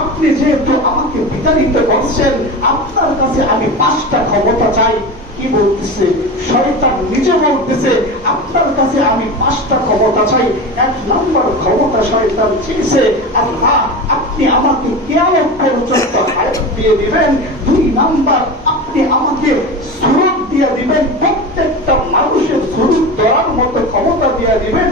আপনি যেহেতু আমাকে বিতাড়িত করছেন, আপনার কাছে আমি পাঁচটা ক্ষমতা চাই। কি বলতেছে? শয়তান নিজে বলতেছে, আপনার কাছে আমি পাঁচটা ক্ষমতা চাই। এক নম্বর ক্ষমতা শয়তান চেয়েছে, আল্লাহ, আপনি আমাকে কেয়ামত পর্যন্ত হায়াত দিয়ে দিবেন। দুই নাম্বার, আপনি আমাকে সুরত দিয়ে দিবেন। প্রত্যেকটা মানুষের সুরত দেওয়ার মতো ক্ষমতা দিয়ে দিবেন।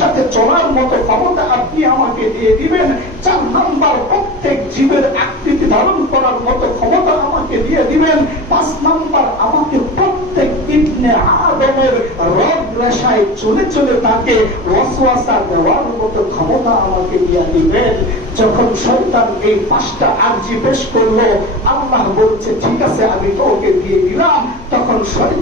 সাথে চলার মতো ক্ষমতা আপনি আমাকে দিয়ে দিবেন, চার নাম্বার প্রত্যেক জীবের আকৃতি ধারণ করার মতো ক্ষমতা আমাকে দিয়ে দিবেন, পাঁচ নাম্বার আমাকে প্রত্যেক ইবনে আদমের রগ রেশায় চলে চলে তাকে ওয়াসওয়াসা দেওয়ার মতো ক্ষমতা আমাকে দিয়ে দিবেন। যখন শয়তান এই পাঁচটা আর্জি পেশ করল, আল্লাহ বলছে, ঠিক আছে, আমি তোকে দিয়ে দিলাম। তখন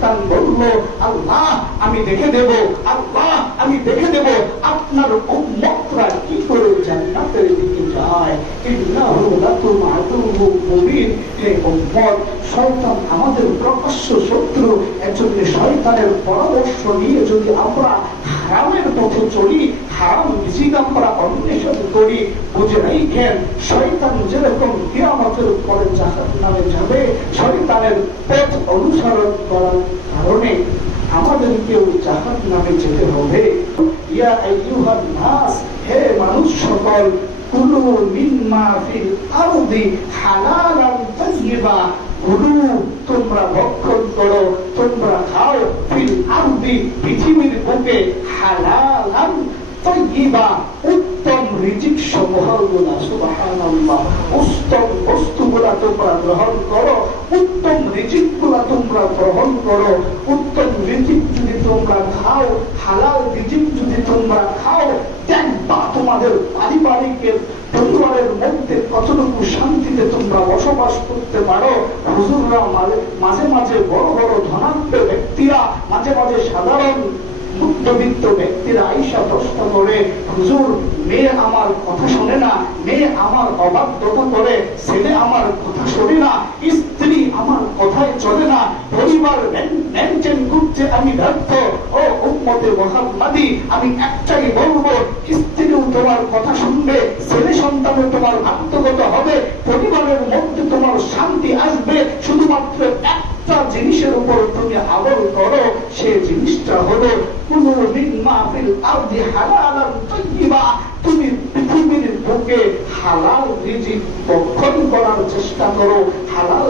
শয়তান বলল, আল্লাহ, আমি দেখে দেব, আল্লাহ, আমি দেখে দেব, আপনার উম্মতরা কি করে জান্নাতের দিকে যায়? ইন্নাহু মুবিন। উম্মত আমাদের প্রকাশ্য শত্রু শয়তানের পরামর্শ নিয়ে যদি আমরা হারামের পথে চলি, হারাম অন্বেষণ করি, বুঝে রাখেন শয়তান যেরকম কিয়ামতের পরে জাহান নামে যাবে শয়তানের পথ অনুসরণ করার কারণে আমাদেরকেও জাহান নামে যেতে হবে ইয়া আইয়ুহান নাস, হে মানুষ সকল, কুলু মিম্মা ফিল আরদি হালালান তাইয়্যিবা কুলু, তোমরা ভক্ষণ করো, তোমরা খাও, ফিল আরদি পৃথিবীর বুকে হালালান তাইয়্যিবা উত্তম রিজিক সমূহগুলা, সুবহানাল্লাহ, উত্তম বস্তুগুলা তোমরা গ্রহণ করো, উত্তম রিজিকগুলা তোমরা গ্রহণ করো, উত্তম রিজিক যদি তোমরা খাও, হালাল রিজিক যদি তোমরা খাও দেখবা তোমাদের পারিবারিকের পরিবারের মধ্যে কতটুকু শান্তিতে তোমরা বসবাস করতে পারো? হুজুররা মাঝে মাঝে বড় বড় ধনাত্ম ব্যক্তিরা, মাঝে মাঝে সাধারণ মধ্যবিত্ত ব্যক্তিরা আইসা প্রশ্ন করে, হুজুর, মেয়ে আমার কথা শোনে না, মেয়ে আমার অবাধ্যতা করে, ছেলে আমার কথা শোনে না, স্ত্রী আমার কথায় চলে না, পরিবার আমি ব্যর্থ। ও উম্মতে মোহাম্মদি, আমি একটাই বলব, স্ত্রীও তোমার কথা শুনবে, ছেলে সন্তানও তোমার আত্মগত হবে, পরিবারের মধ্যে তোমার শান্তি আসবে, শুধুমাত্র একটা জিনিসের উপর তুমি আমল করো সে জিনিসটা হলো, কুলু মিন মাহফিল তুমি পৃথিবীর বুকে হালাল করার চেষ্টা করো, হালাল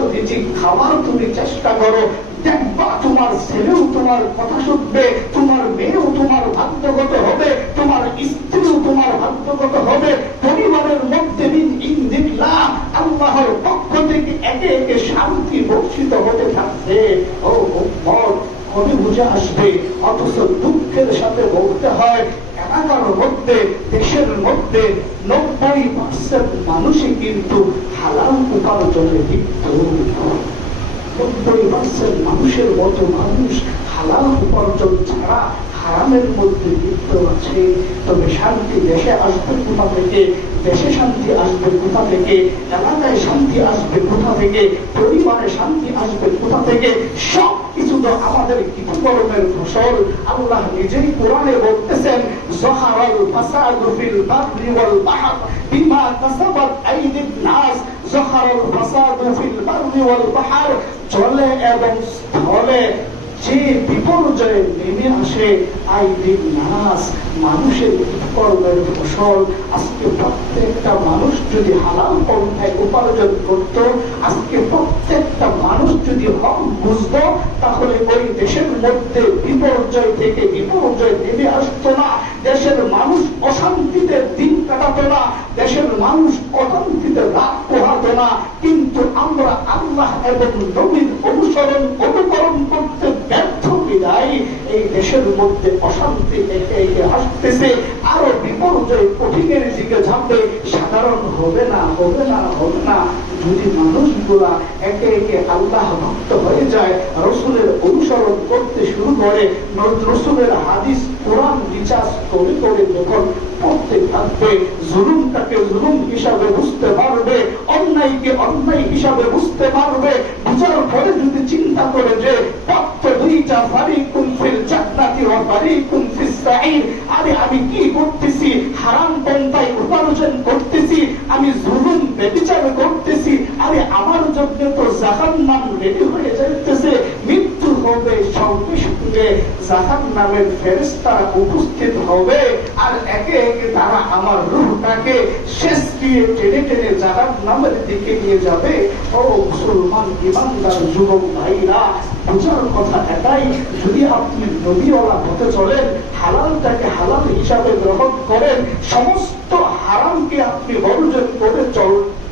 খাওয়ার তুমি চেষ্টা করো, দেখবা তোমার ছেলেও তোমার কথা শুনবে, তোমার মেয়েও তোমার ভাগ্যগত হবে, তোমার স্ত্রীও তোমার ভাগ্যগত হবে, পরিবারের মধ্যে মিন ইন্দিল্লাহ আল্লাহর পক্ষ থেকে একে একে শান্তি বর্ষিত হতে থাকবে ও উম্মত আসবে, অথচ দুঃখের সাথে বলতে হয় এলাকার মধ্যে, দেশের মধ্যে নব্বই পার্সেন্ট মানুষই কিন্তু হালাল উপার্জনে লিপ্ত। নব্বই পার্সেন্ট মানুষের মতো মানুষ হালাল উপার্জন ছাড়া হারামের মধ্যে লিপ্ত আছে। তবে শান্তি দেশে আসবে কোথা থেকে? দেশে শান্তি আসবে কোথা থেকে? এলাকায় শান্তি আসবে কোথা থেকে? পরিবারে শান্তি আসবে কোথা থেকে? সব কিছু তো আমাদের কৃতকর্মের ফসল আল্লাহ নিজেই কোরআনে বলতেছেন, জহারাল ফাসাদু ফিল বাররি ওয়াল বাহর, বিমা কাসাবাত আইদিন নাস, জহারাল ফাসাদু ফিল বাররি ওয়াল বাহর। জলে এবং স্থলে যে বিপর্যয়ে নেমে আসে আইদিন নাস মানুষের কর্মের ফসল আজকে প্রত্যেকটা মানুষ যদি হালাল পন্থায় উপার্জন করত, আজকে প্রত্যেকটা মানুষ যদি হক বুঝত, তাহলে ওই দেশের মধ্যে বিপর্যয় থেকে বিপর্যয় নেমে আসতো না। দেশের মানুষ অশান্তিতে দিন কাটাতো না, দেশের মানুষ অশান্তিতে রাত পোহাতো না। কিন্তু আমরা আল্লাহ এবং নবীর অনুসরণ, অনুকরণ করতে এই দেশের মধ্যে অশান্তি আসতেছে, আরও বিপর্যয় কঠিনের দিকে যাবে সাধারণ হবে না হবে না হবে না। যদি মানুষগুলা একে একে আল্লাহ ভক্ত হয়ে যায়, রসুলের অনুসরণ করতে শুরু করে রসুলের হাদিস, কোরআন রিচার্জ করে করে যখন পড়তে থাকবে, জুলুমটাকে জুলুম হিসাবে বুঝতে পারবে, অন্যায়কে অন্যায় হিসাবে বুঝতে পারবে বুঝার পরে যদি চিন্তা করে যে দুইটা ফারি কুনফিল জান্নাতি ফারি কুনফিস আরে আমি কি করতেছি? হারাম পন্থায় উপার্জন করতেছি। আমি জুলুম বেবিচার করতেছি। আরে আমার জন্য তো জাহান্নাম রেডি হয়ে যাইতেছে। হবে সঙ্গে সঙ্গে জাহান্নামের ফেরেশতারা উপস্থিত হবে। আর একে একে তারা আমার রূহটাকে শেষ দিয়ে টেনে টেনে জাহান্নামের দিকে নিয়ে যাবে। ও মুসলমান ইমানদার যুবক ভাইরা, বোঝার কথা এটাই। যদি আপনি নদীওয়ালা হতে চলেন, হালালটাকে হালাল হিসাবে গ্রহণ করেন, সমস্ত হারামকে আপনি বর্জন করে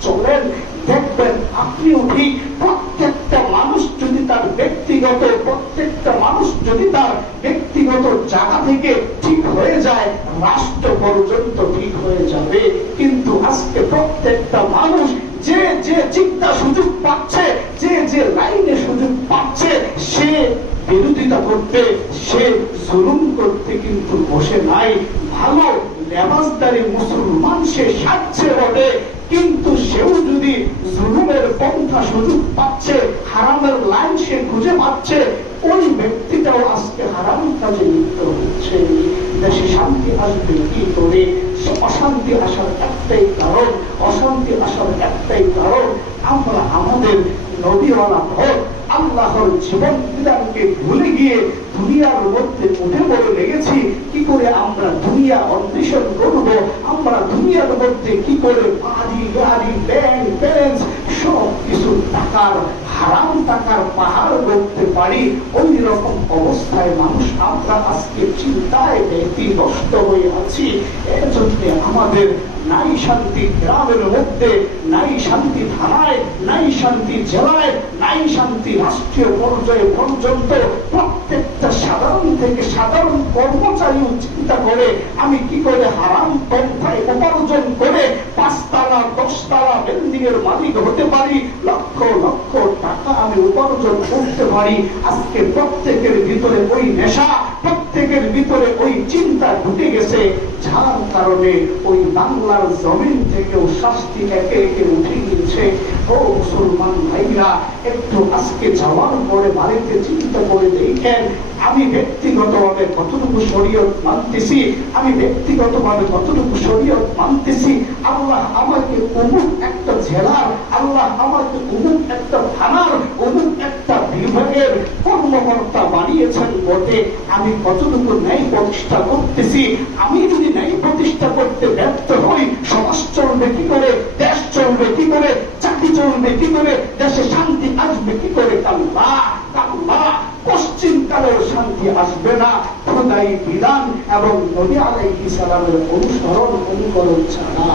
চলেন। দেখবেন আপনিও ঠিক তার ব্যক্তিগত প্রত্যেকটা মানুষ যদি তার ব্যক্তিগত জায়গা থেকে ঠিক হয়ে যায়, রাষ্ট্র পর্যন্ত ঠিক হয়ে যাবে। কিন্তু আজকে প্রত্যেকটা মানুষ যে যে চিন্তা সুযোগ পাচ্ছে, যে যে লাইনে সুযোগ পাচ্ছে, সে বিরোধিতা করতে, সে জুলুম করতে কিন্তু বসে নাই। ভালো লেবাসদারি মুসলমান সে সাজছে বলে কিন্তু সেও যদি পন্থা সুযোগ পাচ্ছে, হারামের লাইন সে খুঁজে পাচ্ছে, ওই ব্যক্তিটাও আজকে হারাম কাজে লিপ্ত হচ্ছে। দেশে শান্তি আসবে কি করে? অশান্তি আসার একটাই কারণ, অশান্তি আসার একটাই কারণ, আমরা আমাদের নদীওয়ালা ভোট আল্লাহর জীবন বিধানকে ভুলে গিয়ে দুনিয়ার মধ্যে উঠে পড়ে লেগেছি, কি করে আমরা দুনিয়া অন্বেষণ করব? আমরা দুনিয়ার মধ্যে কি করে বাড়ি গাড়ি, ব্যাংক, ব্যালেন্স সব কিছু টাকার হারাম টাকার পাহাড় করতে পারি, ওই রকম অবস্থায় মানুষ আমরা আজকে চিন্তায় ব্যক্তি নষ্ট হয়ে আছি। এর জন্য আমাদের নাই শান্তি গ্রামের মধ্যে নাই শান্তি থানায় নাই শান্তি জেলায় নাই শান্তি রাষ্ট্রীয় পর্যায়ে পর্যন্ত প্রত্যেকটা সাধারণ থেকে সাধারণ কর্মচারীও চিন্তা করে, আমি কি করে হারাম পন্থায় উপার্জন করে পাঁচতলা, দশতলা বিল্ডিং এর মালিক হতে পারি? লক্ষ লক্ষ টাকা আমি উপার্জন করতে পারি। আজকে প্রত্যেকের ভিতরে ওই নেশা, প্রত্যেকের ভিতরে ওই চিন্তা ঢুকে গেছে। যার কারণে ওই বাংলার জমিন থেকেও শাস্তি একে একে উঠে গিয়েছে। মুসলমান ভাইরা একটু আজকে যাওয়ার পরে বাড়িতে চিন্তা করে দেখেন আমি ব্যক্তিগতভাবে কতটুকু শরীয়ত মানতেছি আমি ব্যক্তিগতভাবে কতটুকু শরীয়ত মানতেছি? আল্লাহ আমাকে অমুক একটা জেলার আল্লাহ আমাকে অমুক একটা থানার অমুক একটা বিভাগের কর্মকর্তা বানিয়েছেন বটে আমি কতটুকু ন্যায় প্রতিষ্ঠা করতেছি আমি যদি ন্যায় প্রতিষ্ঠা করতে ব্যর্থ হই সমাজ চলবে কি করে দেশ চলবে কি চলবে কি করে? দেশে শান্তি আসবে কি করে? কাল্লা কাল্লা পশ্চিম কালের শান্তি আসবে না। খোদাই বিধান এবং নবী আলাইহি সালামের অনুসরণ অনুকরণ ছাড়া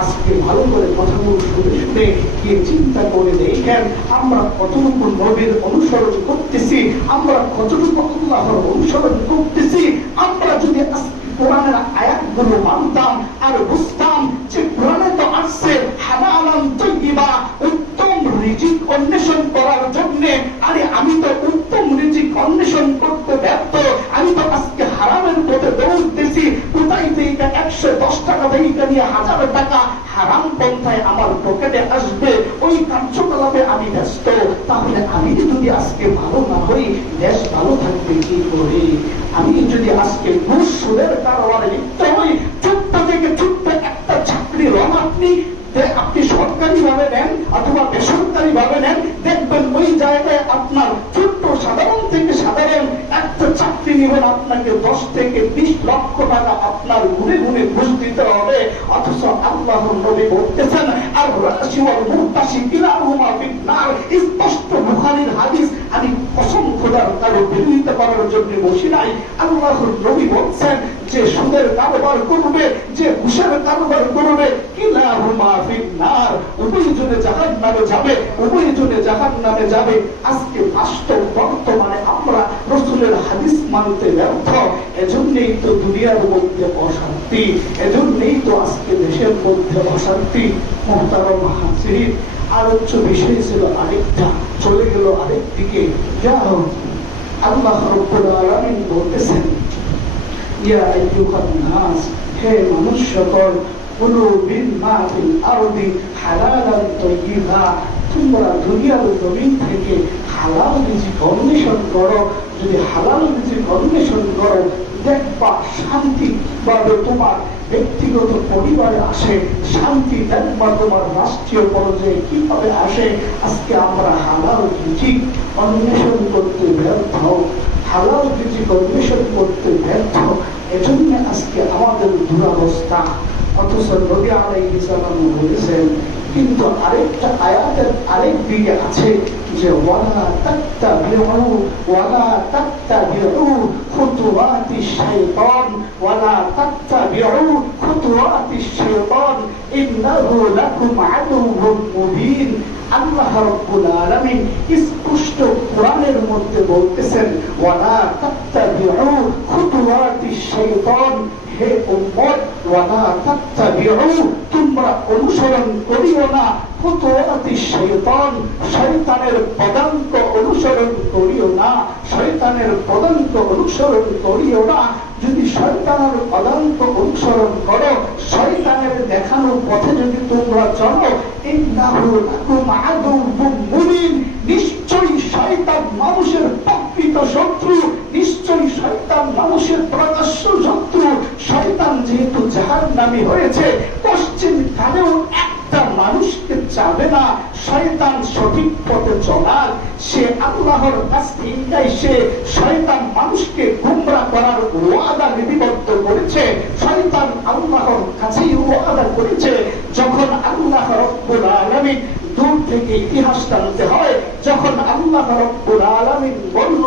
আজকে ভালো করে কথাগুলো শুনে শুনে গিয়ে চিন্তা করে দেখেন, আমরা কতটুকু নবীর অনুসরণ করতেছি, আমরা কতটুকু আল্লাহর অনুসরণ করতেছি, আমরা যদি কোরআনের আয়াতগুলো মানতাম আর বুঝতাম করে। আমি যদি আজকে ঘুষ সুদের কারবারে লিপ্ত হই ছোট্ট থেকে ছোট্ট একটা চাকরি রং আপনি আপনি সরকারি ভাবে নেন অথবা বেসরকারি ভাবে নেন, দেখবেন ওই জায়গায় আপনার ছোট্ট সাধারণ থেকে সাধারণ একটা চাকরি নেবেন, আপনাকে দশ থেকে বিশ লক্ষ টাকা আপনার গুনে গুনে ঘুষ দিতে হবে, অথচ আল্লাহ নবী বলতেছেন, আর রাশি ওয়াল মুরতাশি কিলাহুমা ফিন্নার স্পষ্ট বুখারীর হাদিস, আমি কসম খোদার কারও বিরোধিতা করার জন্য বসি নাই। আল্লাহ নবী বলছেন যে, সুদের কারবার করবে, যে ঘুষের কারবার করবে দুনিয়ার মধ্যে অশান্তি আজকে দেশের মধ্যে অশান্তি। হাসির আলোচ্য বিষয় ছিল আরেকটা, চলে গেল আরেক দিকে যা হোক আল্লাহ রব্বুল আলামিন বলতেছেন, ইয়া আইয়ুহান নাস হে মানুষ সকল, কুলু মা ফিল আরদি হালালান তাইয়্যিবা তোমরা দুনিয়ার জমিন থেকে হালাল রিজিক অন্বেষণ করো। যদি হালাল রিজিক অন্বেষণ করো, দেখবা শান্তি ভাবে তোমার। ব্যক্তিগত পরিবারে আসে শান্তি, দেখবা তোমার রাষ্ট্রীয় পর্যায়ে কীভাবে আসে। আজকে আমরা হালাল রিজিক অন্বেষণ করতে ব্যর্থ। হালাল রিজিক অন্বেষণ করতে ব্যর্থ। এজন্য আজকে আমাদের দুরবস্থা। অথচ আলাইহিস সালাম বলেছেন কিন্তু আরেকটা আয়াতের আরেক দিকে আছে যে, ওয়ালা তাত্তাবিউ ওয়ালা তাত্তাবিউ খুতুওয়াতি শাইতান, ওয়ালা তাত্তাবিউ খুতুওয়াতি শাইতান, ইন্নাহু লাকুম আদুউম মুবিন। আল্লাহ রাব্বুল আলামিন স্পষ্ট কোরআনের মধ্যে বলতেছেন, ওয়ালা তাত্তাবিউ খুতুওয়াতি শাইতান হে উম্মত, ওয়ালা তোমরা অনুসরণ করিও না। ফুতুয়াতি শয়তান শয়তানের পদাঙ্ক অনুসরণ করিও না। শয়তানের পদাঙ্ক অনুসরণ করিও না। যদি শয়তানের পদাঙ্ক অনুসরণ করো শয়তানের দেখানো পথে যদি তোমরা চলো, ইন্নাহু লাকুম মুবিন। শয়তান মানুষের প্রকৃত শত্রু, নিশ্চয়ই শয়তান মানুষের প্রকাশ্য শত্রু। শয়তান যেহেতু জাহান্নামী হয়েছে, পশ্চিম কালেও একটা মানুষকে চাবে না। শয়তান সঠিক পথে চলার, সে আল্লাহর কাছ থেকে সে শয়তান মানুষকে গুমরা করার ওয়াদা লিপিবদ্ধ করেছে। শয়তান আল্লাহর কাছেই ওয়াদা করেছে, যখন আল্লাহ রব্বুল আলামিন দূর থেকে ইতিহাস টানতে হয়, যখন আল্লাহ আলামিন বলল,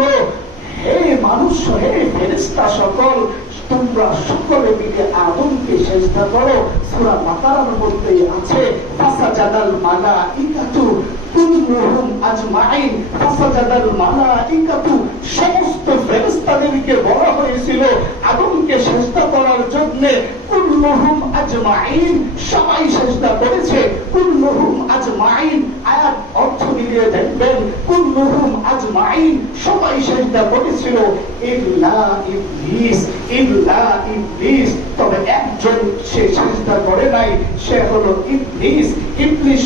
হে মানুষ, হে ফেরেশতা সকল, তোমরা সকলে মিলে আদমকে চেষ্টা করো। সূরা বাকারার মধ্যে আছে, ফাসাজাদাল মালাইকাতু কুল্লুহুম আজমাইন ফাসাজাদাল মালাইকাতু সমস্ত ফেরেশতাদেরকে বলা হয়েছিল আদমকে চেষ্টা করার জন্য। কুল্লুহুম আজমাইন সবাই চেষ্টা করেছে। কুল্লুহুম আজমাইন আয়াত অর্থ মিলিয়ে দেখবেন। কুল্লুহুম আজমাইন সবাই চেষ্টা করেছিল। ইল্লা ইবলিস ইল্লা ইবলিস। তবে একজন সে চেষ্টা করে নাই, সে হলো ইবলিস। ইবলিস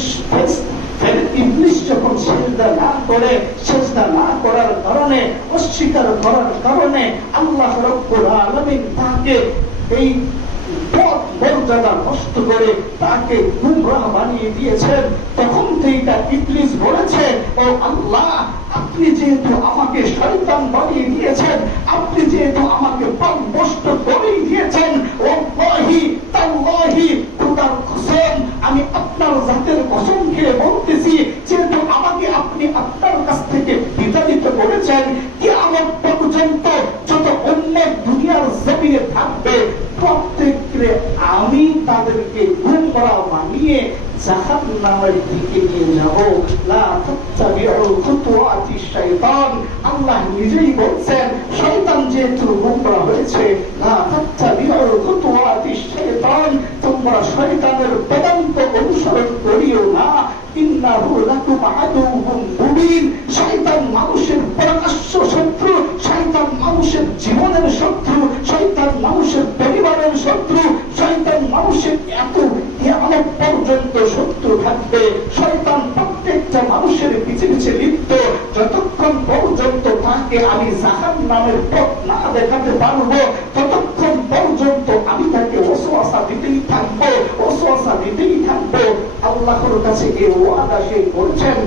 ইবলিস যখন সেজদা না করে, সেজদা না করার কারণে, অস্বীকার করার কারণে আল্লাহ রব্বুল আলামিন তাকে এই নষ্ট করে তাকে বানিয়ে দিয়েছেন। তখন বলেছে, ও আল্লাহ, আপনি যেহেতু আমাকে বানিয়ে দিয়েছেন, আপনি যেহেতু আমাকে করেই দিয়েছেন তাল্লাহি খোদার কসম, আমি আপনার জাতের কসম খেয়ে বলতেছি, যেহেতু আমাকে আপনি আপনার কাছ থেকে বিতাড়িত করেছেন কি আমার পর্যন্ত যত অন্য দুনিয়ার জমিনে থাকবে প্রত্যেককে আমি তাদেরকে গুমরা বানিয়ে জাহান নামের দিকে নিয়ে যাব। আল্লাহ নিজেই বলছেন, শয়তান যেহেতু হয়েছে না তোমরা শয়তানের পদাঙ্ক অনুসরণ করিও না। প্রত্যেকটা মানুষের পিছে পিছে লিপ্ত। যতক্ষণ পর্যন্ত তাকে আমি জাহান নামের পথ না দেখাতে পারব, ততক্ষণ পর্যন্ত আমি তাকে থাকব ওসওয়াসা দিতেই থাকব। আল্লাহর কাছে এই ওয়াদা সে করছেন।